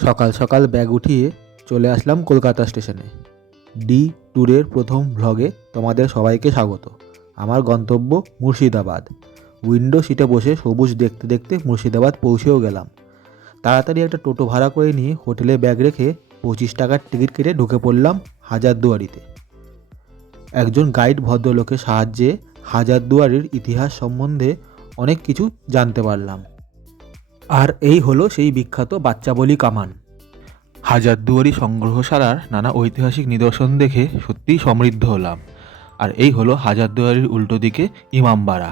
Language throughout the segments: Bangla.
সকাল সকাল ব্যাগ উঠিয়ে চলে আসলাম কলকাতা স্টেশনে। ডি ট্যুরের প্রথম ভ্লগে তোমাদের সবাইকে স্বাগত। আমার গন্তব্য মুর্শিদাবাদ। উইন্ডো সিটে বসে সবুজ দেখতে দেখতে মুর্শিদাবাদ পৌঁছেও গেলাম। তাড়াতাড়ি একটা টোটো ভাড়া করে নিয়ে হোটেলে ব্যাগ রেখে 25 টাকার টিকিট কেটে ঢুকে পড়লাম হাজারদুয়ারিতে। একজন গাইড ভদ্রলোকের সাহায্যে হাজারদুয়ারির ইতিহাস সম্বন্ধে অনেক কিছু জানতে পারলাম। আর এই হলো সেই বিখ্যাত বাচ্চা বলি কামান। হাজারদুয়ারি সংগ্রহশালার নানা ঐতিহাসিক নিদর্শন দেখে সত্যিই সমৃদ্ধ হলাম। আর এই হলো হাজারদুয়ারির উল্টো দিকে ইমামবাড়া,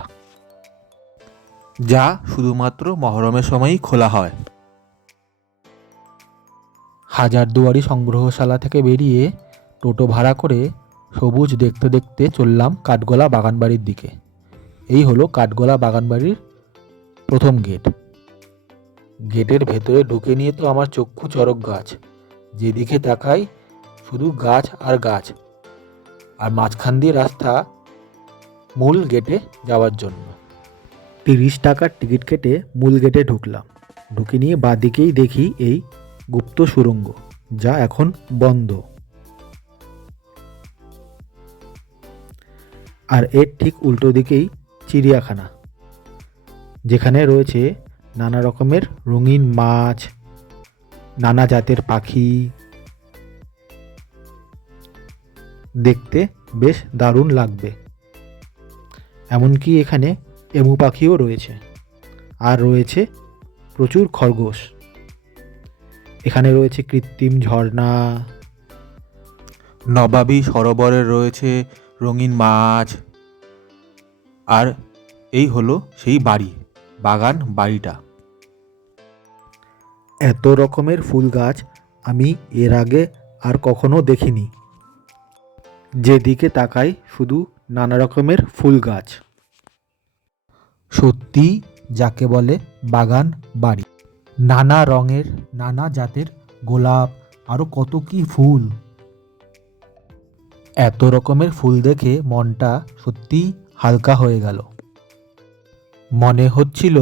যা শুধুমাত্র মহরমের সময়ই খোলা হয়। হাজারদুয়ারি সংগ্রহশালা থেকে বেরিয়ে টোটো ভাড়া করে সবুজ দেখতে দেখতে চললাম কাঠগোলা বাগানবাড়ির দিকে। এই হলো কাঠগোলা বাগানবাড়ির প্রথম গেট। গেটের ভেতরে ঢুকে নিয়ে তো আমার চক্ষু চড়ক গাছ। যেদিকে তাকাই শুধু গাছ আর গাছ, আর মাঝখান দিয়ে রাস্তা মূল গেটে যাওয়ার জন্য। 30 টাকার টিকিট কেটে মূল গেটে ঢুকলাম। ঢুকে নিয়ে বাঁদিকেই দেখি এই গুপ্ত সুড়ঙ্গ, যা এখন বন্ধ। আর এর ঠিক উল্টো দিকেই চিড়িয়াখানা, যেখানে রয়েছে নানা রকমের রঙিন মাছ, নানা জাতের পাখি। দেখতে বেশ দারুণ লাগবে। এমনকি এখানে এমু পাখিও রয়েছে, আর রয়েছে প্রচুর খরগোশ। এখানে রয়েছে কৃত্রিম ঝর্ণা, নবাবী সরোবরে রয়েছে রঙিন মাছ। আর এই হলো সেই বাগান বাড়িটা। এত রকমের ফুল গাছ আমি এর আগে আর কখনো দেখিনি। যেদিকে তাকাই শুধু নানা রকমের ফুল গাছ। সত্যি যাকে বলে বাগান বাড়ি। নানা রঙের নানা জাতের গোলাপ, আরও কত কি ফুল। এত রকমের ফুল দেখে মনটা সত্যিই হালকা হয়ে গেল। মনে হচ্ছিল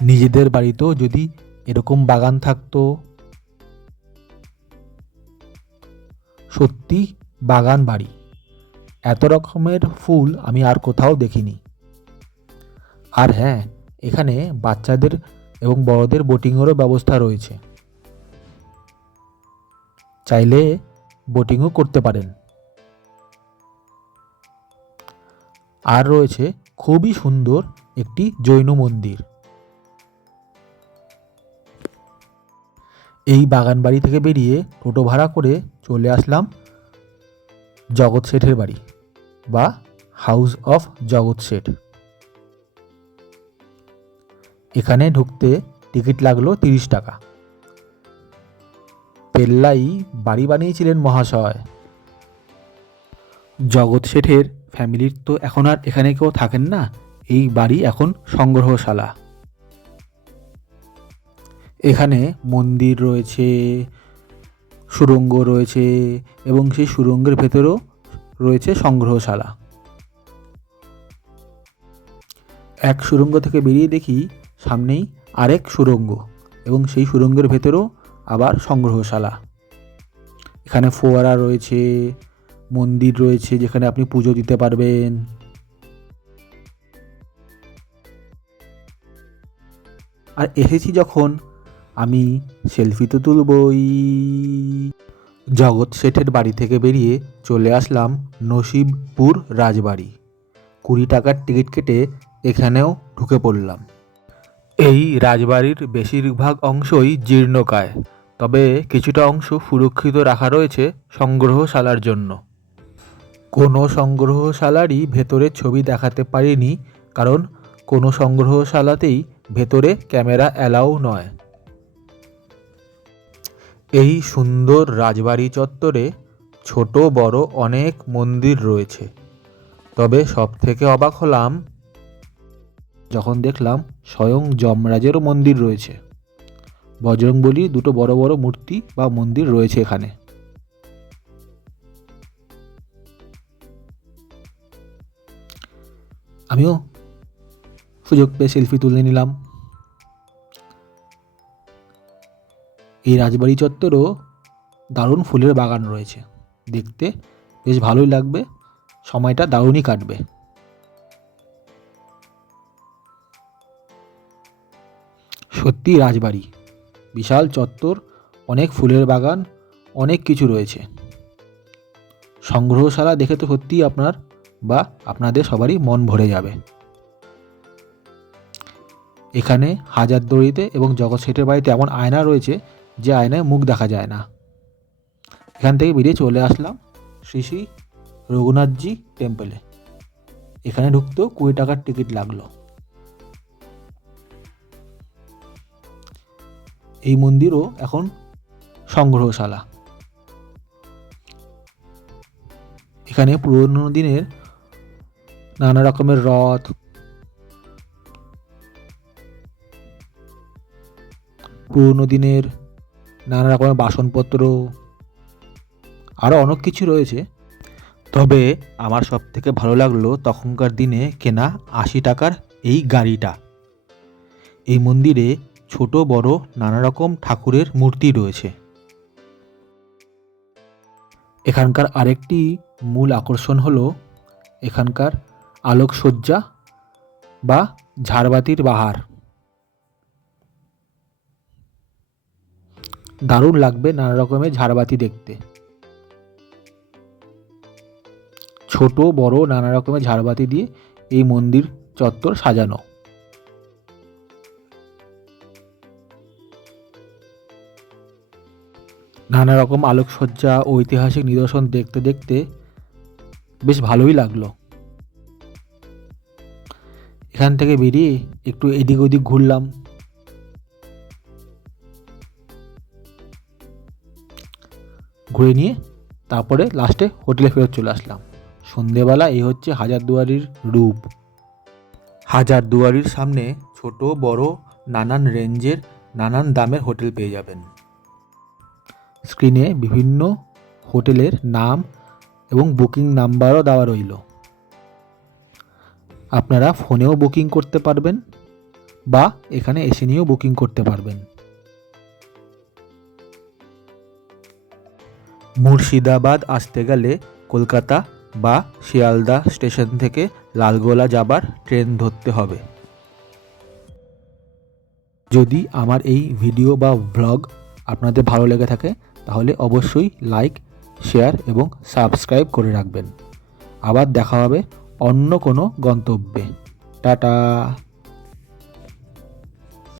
নিজেদের বাড়িতেও যদি এরকম বাগান থাকতো। সত্যি বাগান বাড়ি। এত রকমের ফুল আমি আর কোথাও দেখিনি। আর হ্যাঁ, এখানে বাচ্চাদের এবং বড়দের বোটিংয়েরও ব্যবস্থা রয়েছে। চাইলে বোটিংও করতে পারেন। আর রয়েছে খুবই সুন্দর একটি জৈন মন্দির। এই বাগান বাড়ি থেকে বেরিয়ে টোটো ভাড়া করে চলে আসলাম জগৎ শেঠের বাড়ি, বা হাউস অফ জগৎ শেঠ। এখানে ঢুকতে টিকিট লাগলো 30 টাকা। পেল্লাই বাড়ি বানিয়েছিলেন মহাশয়। জগৎ শেঠের ফ্যামিলির তো এখন আর এখানে কেউ থাকেন না। এই বাড়ি এখন সংগ্রহশালা। এখানে মন্দির রয়েছে, সুড়ঙ্গ রয়েছে, এবং সেই সুড়ঙ্গের ভেতরেও রয়েছে সংগ্রহশালা। এক সুড়ঙ্গ থেকে বেরিয়ে দেখি সামনেই আরেক সুড়ঙ্গ, এবং সেই সুড়ঙ্গের ভেতরেও আবার সংগ্রহশালা। এখানে ফোয়ারা রয়েছে, মন্দির রয়েছে যেখানে আপনি পুজো দিতে পারবেন। আর এসেছি যখন, আমি সেলফি তো তুলবই। জগৎ শেঠের বাড়ি থেকে বেরিয়ে চলে আসলাম নসিবপুর রাজবাড়ি। 20 টাকার টিকিট কেটে এখানেও ঢুকে পড়লাম। এই রাজবাড়ির বেশিরভাগ অংশই জীর্ণকায়, তবে কিছুটা অংশ সুরক্ষিত রাখা রয়েছে সংগ্রহশালার জন্য। কোনো সংগ্রহশালারই ভেতরের ছবি দেখাতে পারিনি, কারণ কোনো সংগ্রহশালাতেই ভেতরে ক্যামেরা অ্যালাউ নয়। এই সুন্দর রাজবাড়ি চত্বরে ছোট বড় অনেক মন্দির রয়েছে, তবে সবথেকে অবাক হলাম যখন দেখলাম স্বয়ং যমরাজেরও মন্দির রয়েছে। বজরংবলীর দুটো বড় বড় মূর্তি বা মন্দির রয়েছে এখানে। আমিও সুযোগ পেয়ে সেলফি তুলে নিলাম। এই রাজবাড়ি চত্বরেও দারুণ ফুলের বাগান রয়েছে, দেখতে বেশ ভালোই লাগবে, সময়টা দারুণই কাটবে। সত্যি রাজবাড়ি, বিশাল চত্বর, অনেক ফুলের বাগান, অনেক কিছু রয়েছে। সংগ্রহশালা দেখে তো সত্যিই আপনাদের সবারই মন ভরে যাবে। এখানে হাজারদুয়ারিতে এবং জগৎ শেঠের বাড়িতে এমন আয়না রয়েছে যে আয়নায় মুখ দেখা যায় না। এখান থেকে বেরিয়ে চলে আসলাম শ্রী শ্রী রঘুনাথজি টেম্পলে। এখানে ঢুকতেও 20 টাকার টিকিট লাগলো। এই মন্দিরও এখন সংগ্রহশালা। এখানে পুরনো দিনের নানা রকমের রথ, পুরনো দিনের নানা রকমের বাসনপত্র, আরও অনেক কিছু রয়েছে। তবে আমার সব থেকে ভালো লাগলো তখনকার দিনে কেনা 80 টাকার এই গাড়িটা। এই মন্দিরে ছোট বড় নানা রকম ঠাকুরের মূর্তি রয়েছে। এখানকার আরেকটি মূল আকর্ষণ হলো এখানকার আলোকসজ্জা বা ঝাড়বাতির বাহার। দারুণ লাগবে নানা রকমের ঝাড়বাতি দেখতে। ছোট বড় নানা রকমের ঝাড়বাতি দিয়ে এই মন্দির চত্বর সাজানো। নানা রকম আলোকসজ্জা, ঐতিহাসিক নিদর্শন দেখতে দেখতে বেশ ভালোই লাগলো। এখান থেকে বেরিয়ে একটু এদিক ওদিক ঘুরলাম। ঘুরে নিয়ে তারপরে লাস্টে হোটেলে ফেরত চলে আসলাম। সন্ধেবেলা এই হচ্ছে হাজারদুয়ারির রূপ। হাজারদুয়ারির সামনে ছোট বড় নানান রেঞ্জের নানান দামের হোটেল পেয়ে যাবেন। স্ক্রিনে বিভিন্ন হোটেলের নাম এবং বুকিং নাম্বারও দেওয়া রইল। আপনারা ফোনেও বুকিং করতে পারবেন বা এখানে এসে নিয়েও বুকিং করতে পারবেন। মুর্শিদাবাদ আসতে গেলে কলকাতা বা শিয়ালদা স্টেশন থেকে লালগোলা যাবার ট্রেন ধরতে হবে। যদি আমার এই ভিডিও বা ব্লগ আপনাদের ভালো লেগে থাকে তাহলে অবশ্যই লাইক, শেয়ার এবং সাবস্ক্রাইব করে রাখবেন। আবার দেখা হবে অন্য কোনো গন্তব্যে। টাটা।